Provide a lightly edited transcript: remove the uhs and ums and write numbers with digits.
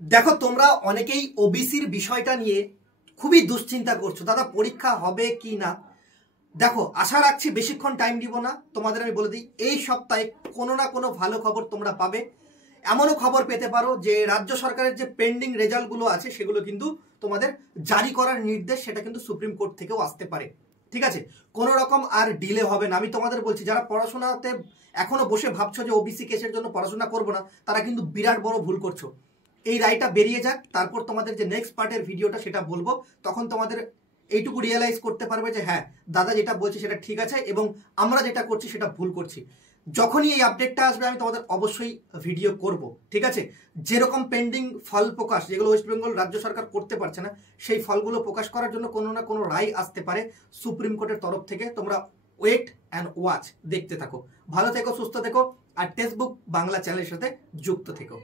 দেখো তোমরা অনেকেই ওবিসির বিষয়টা নিয়ে খুবই দুশ্চিন্তা করছো, দাদা পরীক্ষা হবে কি না। দেখো আশা রাখছি বেশিক্ষণ টাইম দিব না, তোমাদের আমি বলে দিই এই সপ্তাহে কোনো না কোনো ভালো খবর তোমরা পাবে। এমনও খবর পেতে পারো যে রাজ্য সরকারের যে পেন্ডিং রেজাল্টগুলো আছে সেগুলো কিন্তু তোমাদের জারি করার নির্দেশ সেটা কিন্তু সুপ্রিম কোর্ট থেকেও আসতে পারে। ঠিক আছে, কোনো রকম আর ডিলে হবে না। আমি তোমাদের বলছি যারা পড়াশোনাতে এখনো বসে ভাবছো যে ওবিসি কেসের জন্য পড়াশোনা করবো না, তারা কিন্তু বিরাট বড় ভুল করছো। এই রায়টা বেরিয়ে যাক, তারপর তোমাদের যে নেক্সট পার্টের ভিডিওটা সেটা বলবো, তখন তোমাদের এইটুকু রিয়েলাইজ করতে পারবে যে হ্যাঁ দাদা যেটা বলছে সেটা ঠিক আছে এবং আমরা যেটা করছি সেটা ভুল করছি। যখনই এই আপডেটটা আসবে আমি তোমাদের অবশ্যই ভিডিও করব। ঠিক আছে, যেরকম পেন্ডিং ফল প্রকাশ যেগুলো ওয়েস্ট বেঙ্গল রাজ্য সরকার করতে পারছে না, সেই ফলগুলো প্রকাশ করার জন্য কোনো না কোনো রায় আসতে পারে সুপ্রিম কোর্টের তরফ থেকে। তোমরা ওয়েট অ্যান্ড ওয়াচ দেখতে থাকো। ভালো থেকো, সুস্থ থেকো, আর টেক্সটবুক বাংলা চ্যানেলের সাথে যুক্ত থেকো।